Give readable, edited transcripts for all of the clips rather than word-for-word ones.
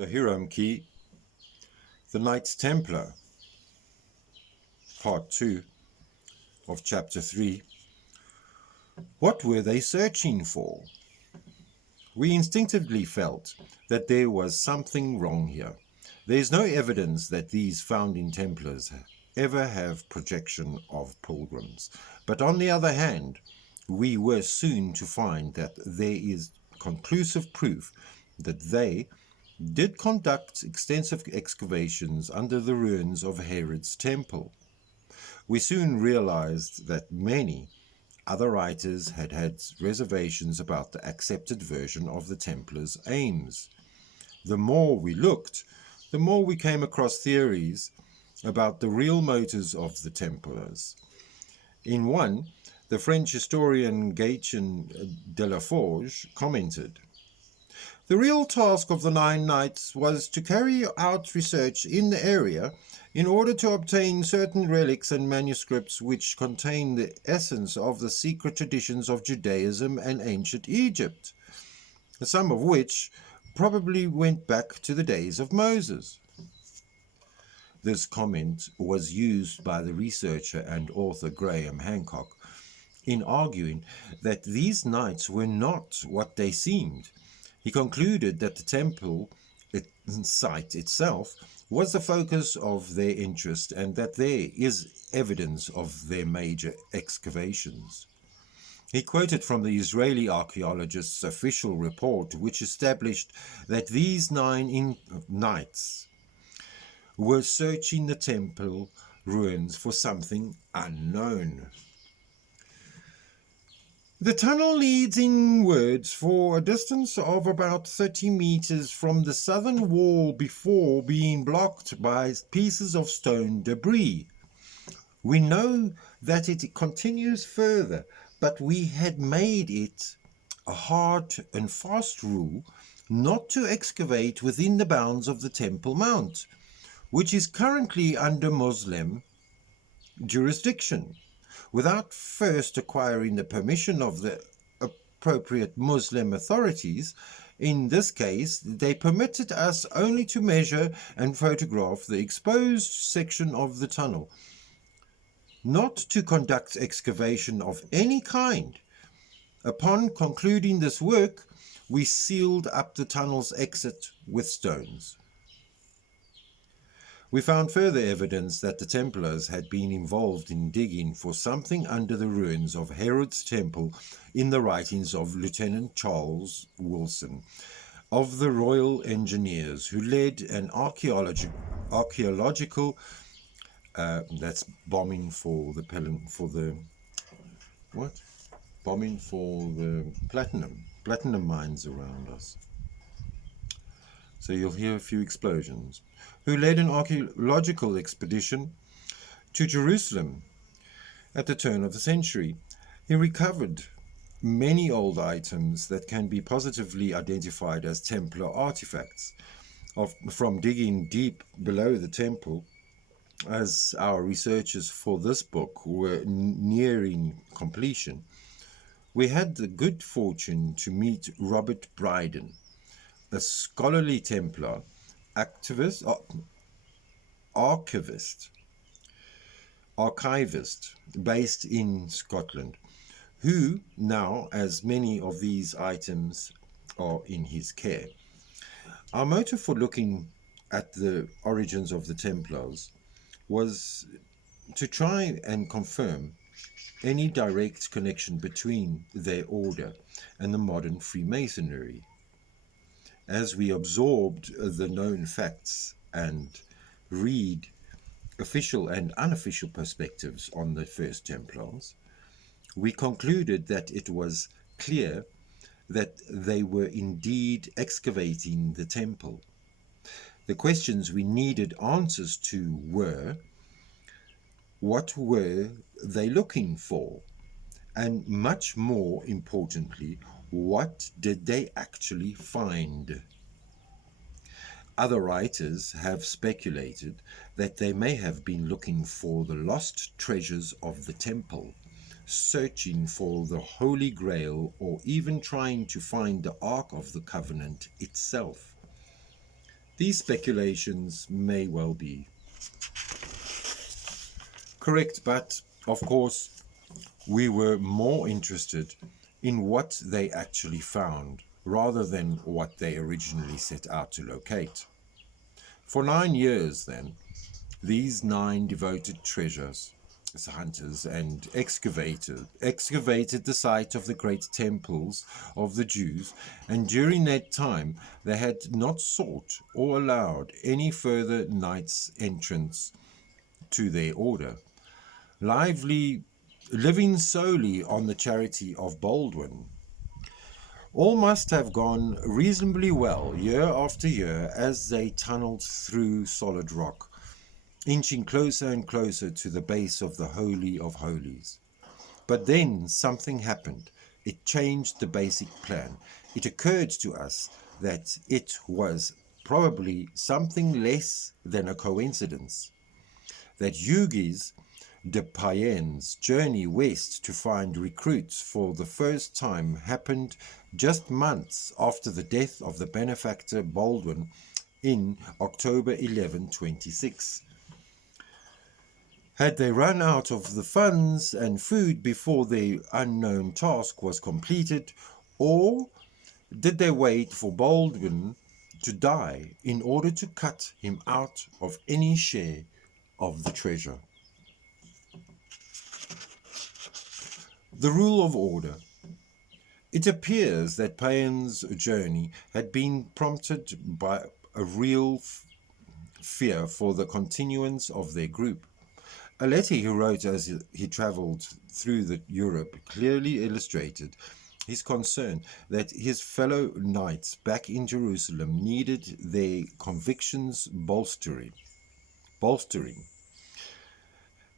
The Hiram Key, the Knights Templar, Part 2 of Chapter 3. What were they searching for? We instinctively felt that there was something wrong here. There is no evidence that these founding Templars ever have projection of pilgrims. But on the other hand, we were soon to find that there is conclusive proof that they did conduct extensive excavations under the ruins of Herod's temple. We soon realized that many other writers had had reservations about the accepted version of the Templars' aims. The more we looked, the more we came across theories about the real motives of the Templars. In one, the French historian Gatien de la Forge commented, "The real task of the 9 Knights was to carry out research in the area in order to obtain certain relics and manuscripts which contain the essence of the secret traditions of Judaism and ancient Egypt, some of which probably went back to the days of Moses." This comment was used by the researcher and author Graham Hancock in arguing that these knights were not what they seemed. He concluded that the temple site itself was the focus of their interest and that there is evidence of their major excavations. He quoted from the Israeli archaeologist's official report, which established that these 9 knights were searching the temple ruins for something unknown. The tunnel leads inwards for a distance of about 30 meters from the southern wall before being blocked by pieces of stone debris. We know that it continues further, but we had made it a hard and fast rule not to excavate within the bounds of the Temple Mount, which is currently under Muslim jurisdiction, without first acquiring the permission of the appropriate Muslim authorities. In this case, they permitted us only to measure and photograph the exposed section of the tunnel, not to conduct excavation of any kind. Upon concluding this work, we sealed up the tunnel's exit with stones. We found further evidence that the Templars had been involved in digging for something under the ruins of Herod's temple in the writings of Lieutenant Charles Wilson of the Royal Engineers, who led an archaeological that's bombing for the platinum mines around us. So you'll hear a few explosions. Who led an archaeological expedition to Jerusalem at the turn of the century. He recovered many old items that can be positively identified as Templar artifacts from digging deep below the temple. As our researches for this book were nearing completion, we had the good fortune to meet Robert Bryden, a scholarly Templar archivist based in Scotland, who now, as many of these items are in his care. Our motive for looking at the origins of the Templars was to try and confirm any direct connection between their order and the modern Freemasonry. As we absorbed the known facts and read official and unofficial perspectives on the first Templars, we concluded that it was clear that they were indeed excavating the temple. The questions we needed answers to were: what were they looking for? And much more importantly, what did they actually find? Other writers have speculated that they may have been looking for the lost treasures of the temple, searching for the Holy Grail, or even trying to find the Ark of the Covenant itself. These speculations may well be correct, but of course, we were more interested in what they actually found rather than what they originally set out to locate. For 9 years, then, these 9 devoted treasures hunters and excavated the site of the great temples of the Jews, and during that time they had not sought or allowed any further knights entrance to their order, living solely on the charity of Baldwin. All must have gone reasonably well year after year as they tunneled through solid rock, inching closer and closer to the base of the Holy of Holies. But then something happened. It changed the basic plan. It occurred to us that it was probably something less than a coincidence, that Hugues de Payen's journey west to find recruits for the first time happened just months after the death of the benefactor Baldwin in October 1126. Had they run out of the funds and food before the unknown task was completed, or did they wait for Baldwin to die in order to cut him out of any share of the treasure? The rule of order. It appears that Payen's journey had been prompted by a real fear for the continuance of their group. A letter he wrote as he travelled through Europe clearly illustrated his concern that his fellow knights back in Jerusalem needed their convictions bolstering.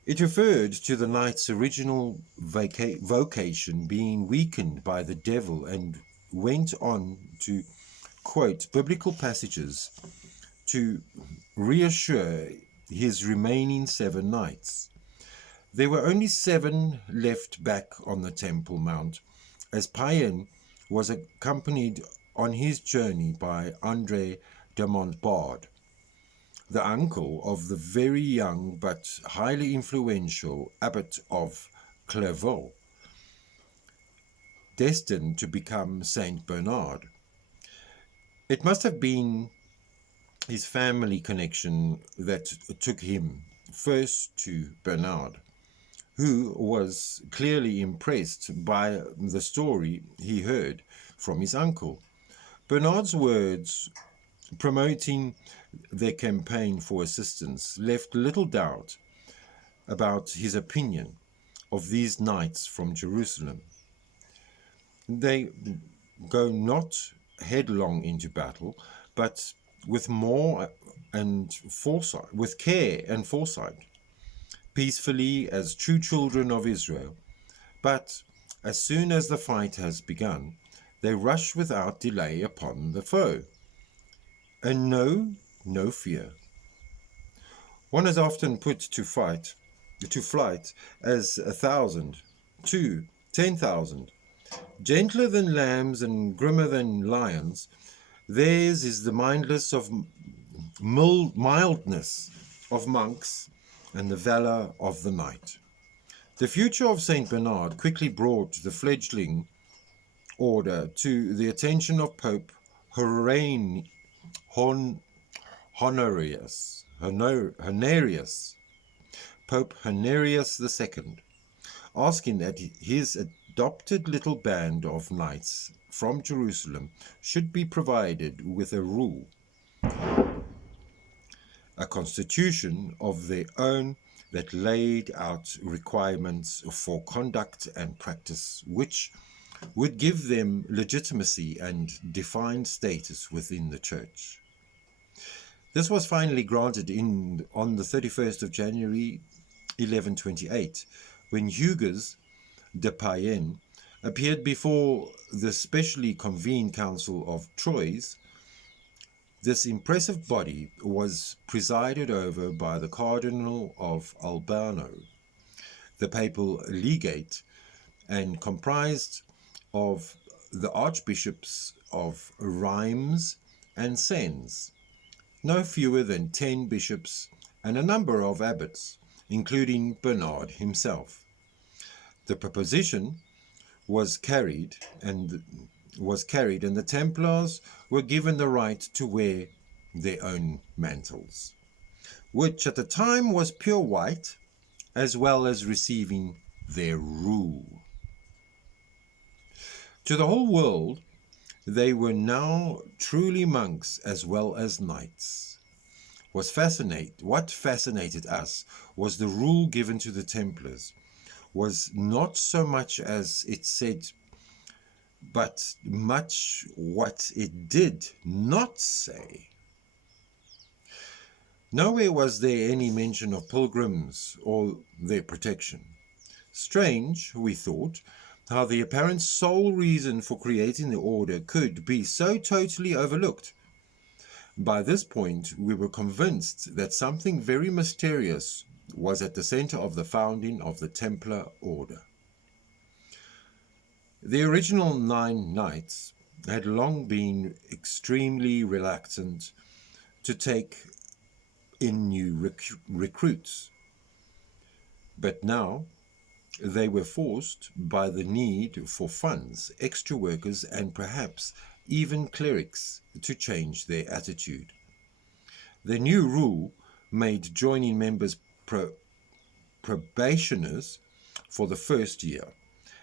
It referred to the knight's original vocation being weakened by the devil, and went on to quote biblical passages to reassure his remaining 7 knights. There were only 7 left back on the Temple Mount, as Payen was accompanied on his journey by André de Montbard, the uncle of the very young but highly influential abbot of Clairvaux, destined to become Saint Bernard. It must have been his family connection that took him first to Bernard, who was clearly impressed by the story he heard from his uncle. Bernard's words promoting their campaign for assistance left little doubt about his opinion of these knights from Jerusalem. They go not headlong into battle, but with care and foresight, peacefully as true children of Israel. But as soon as the fight has begun, they rush without delay upon the foe, and know no fear. One is often put to flight as 1,000, 2, 10,000. Gentler than lambs and grimmer than lions, theirs is the mildness of monks and the valor of the knight. The future of Saint Bernard quickly brought the fledgling order to the attention of Pope Honorius, Pope Honorius II, asking that his adopted little band of knights from Jerusalem should be provided with a rule, a constitution of their own that laid out requirements for conduct and practice, which would give them legitimacy and defined status within the church. This was finally granted on the 31st of January 1128, when Hugues de Payen appeared before the specially convened Council of Troyes. This impressive body was presided over by the Cardinal of Albano, the papal legate, and comprised of the archbishops of Reims and Sens, no fewer than 10 bishops and a number of abbots, including Bernard himself. The proposition was carried, and the Templars were given the right to wear their own mantles, which at the time was pure white, as well as receiving their rule. To the whole world, they were now truly monks as well as knights. What fascinated us was the rule given to the Templars was not so much as it said, but much what it did not say. Nowhere was there any mention of pilgrims or their protection. Strange, we thought, how the apparent sole reason for creating the order could be so totally overlooked. By this point, we were convinced that something very mysterious was at the center of the founding of the Templar order. The original 9 knights had long been extremely reluctant to take in new recruits, but now they were forced by the need for funds, extra workers, and perhaps even clerics to change their attitude. The new rule made joining members probationers for the first year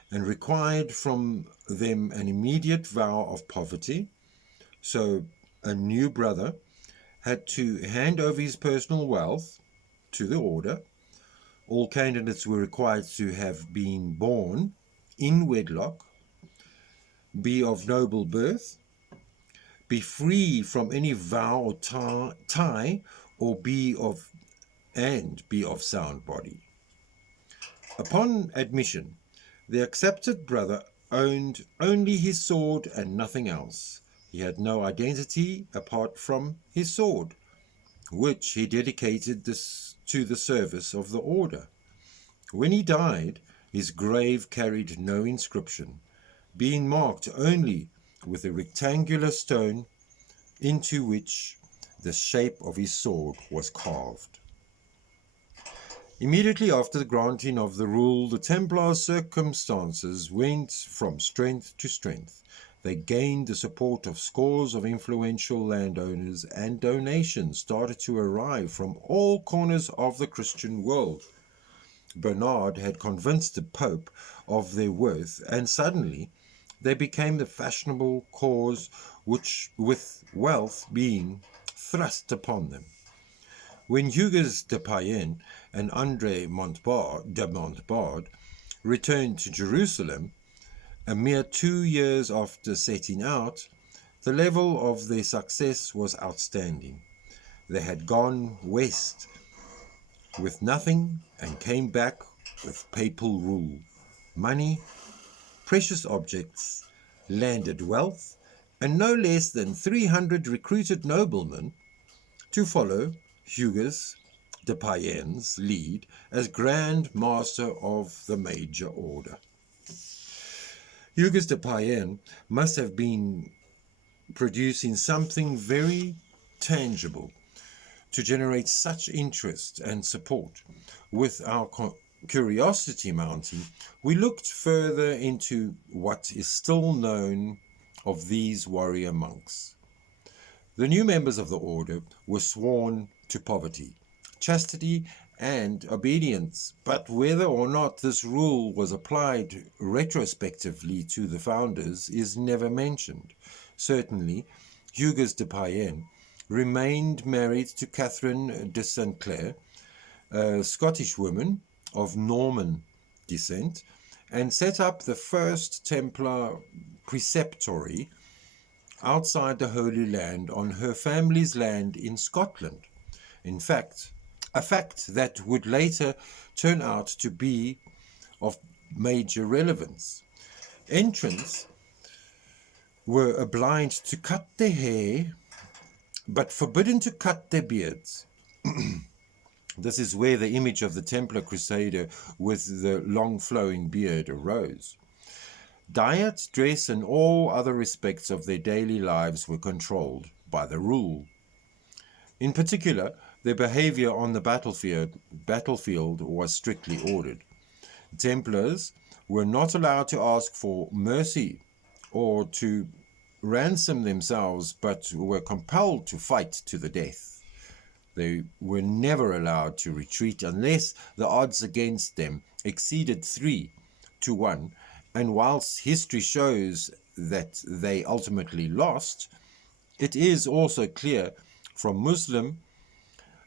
and required from them an immediate vow of poverty. So a new brother had to hand over his personal wealth to the order. All candidates were required to have been born in wedlock, be of noble birth, be free from any vow or tie, or be of sound body. Upon admission, the accepted brother owned only his sword and nothing else. He had no identity apart from his sword, which he dedicated to the service of the order. When he died, his grave carried no inscription, being marked only with a rectangular stone into which the shape of his sword was carved. Immediately after the granting of the rule, the Templars' circumstances went from strength to strength. They gained the support of scores of influential landowners, and donations started to arrive from all corners of the Christian world. Bernard had convinced the Pope of their worth, and suddenly they became the fashionable cause, which, with wealth being thrust upon them. When Hugues de Payens and André de Montbard returned to Jerusalem, a mere 2 years after setting out, the level of their success was outstanding. They had gone west with nothing and came back with papal rule, money, precious objects, landed wealth, and no less than 300 recruited noblemen to follow Hugues de Payens' lead as Grand Master of the Major Order. Hugues de Payens must have been producing something very tangible to generate such interest and support. With our curiosity mounting, we looked further into what is still known of these warrior monks. The new members of the order were sworn to poverty, chastity, and obedience, but whether or not this rule was applied retrospectively to the founders is never mentioned. Certainly, Hugues de Payens remained married to Catherine de St. Clair, a Scottish woman of Norman descent, and set up the first Templar preceptory outside the Holy Land on her family's land in Scotland. In fact, a fact that would later turn out to be of major relevance. Entrants were obliged to cut their hair, but forbidden to cut their beards. This is where the image of the Templar Crusader with the long flowing beard arose. Diet, dress, and all other respects of their daily lives were controlled by the rule. In particular, their behavior on the battlefield was strictly ordered. Templars were not allowed to ask for mercy or to ransom themselves, but were compelled to fight to the death. They were never allowed to retreat unless the odds against them exceeded 3-1, and whilst history shows that they ultimately lost, it is also clear from Muslim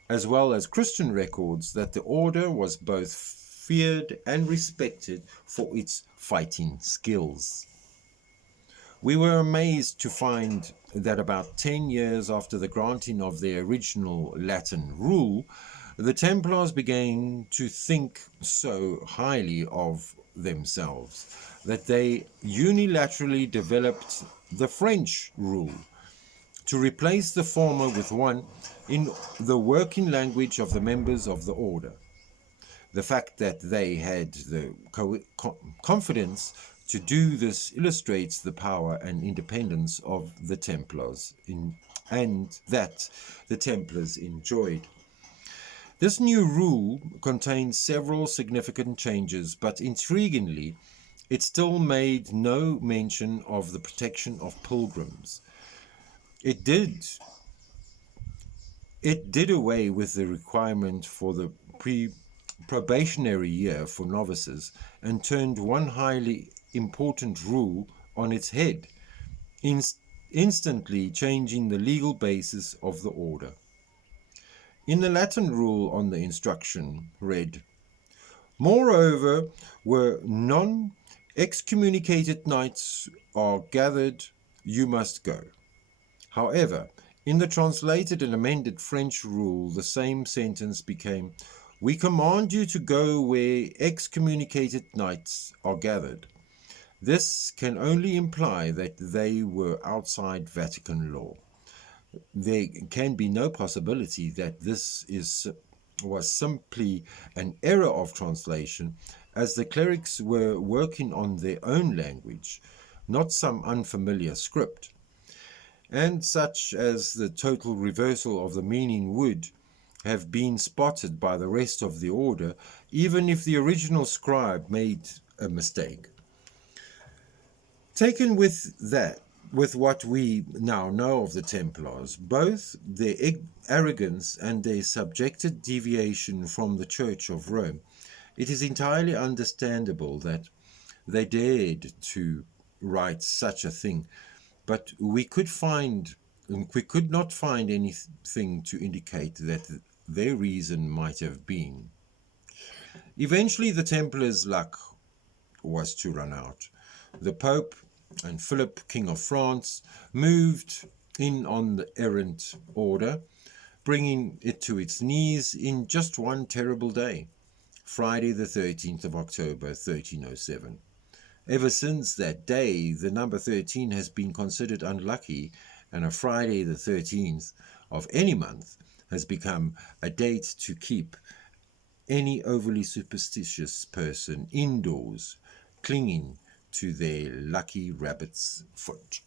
as well as Christian records that the order was both feared and respected for its fighting skills. We were amazed to find that about 10 years after the granting of their original Latin rule, the Templars began to think so highly of themselves that they unilaterally developed the French rule to replace the former with one in the working language of the members of the order. The fact that they had the confidence to do this illustrates the power and independence of the Templars and that the Templars enjoyed. This new rule contained several significant changes, but intriguingly, it still made no mention of the protection of pilgrims. It did away with the requirement for the probationary year for novices and turned one highly important rule on its head, instantly changing the legal basis of the order. In the Latin rule on the instruction read, "Moreover, where non-excommunicated knights are gathered, you must go." However, in the translated and amended French rule, the same sentence became, "We command you to go where excommunicated knights are gathered." This can only imply that they were outside Vatican law. There can be no possibility that this was simply an error of translation, as the clerics were working on their own language, not some unfamiliar script, and such as the total reversal of the meaning would have been spotted by the rest of the order, even if the original scribe made a mistake. Taken with what we now know of the Templars, both their arrogance and their subjected deviation from the Church of Rome, it is entirely understandable that they dared to write such a thing, but we could not find anything to indicate that their reason might have been. Eventually, the Templars' luck was to run out. The Pope and Philip, King of France, moved in on the errant order, bringing it to its knees in just one terrible day, Friday the 13th of October, 1307. Ever since that day, the number 13 has been considered unlucky, and a Friday the 13th of any month has become a date to keep any overly superstitious person indoors, clinging to their lucky rabbit's foot.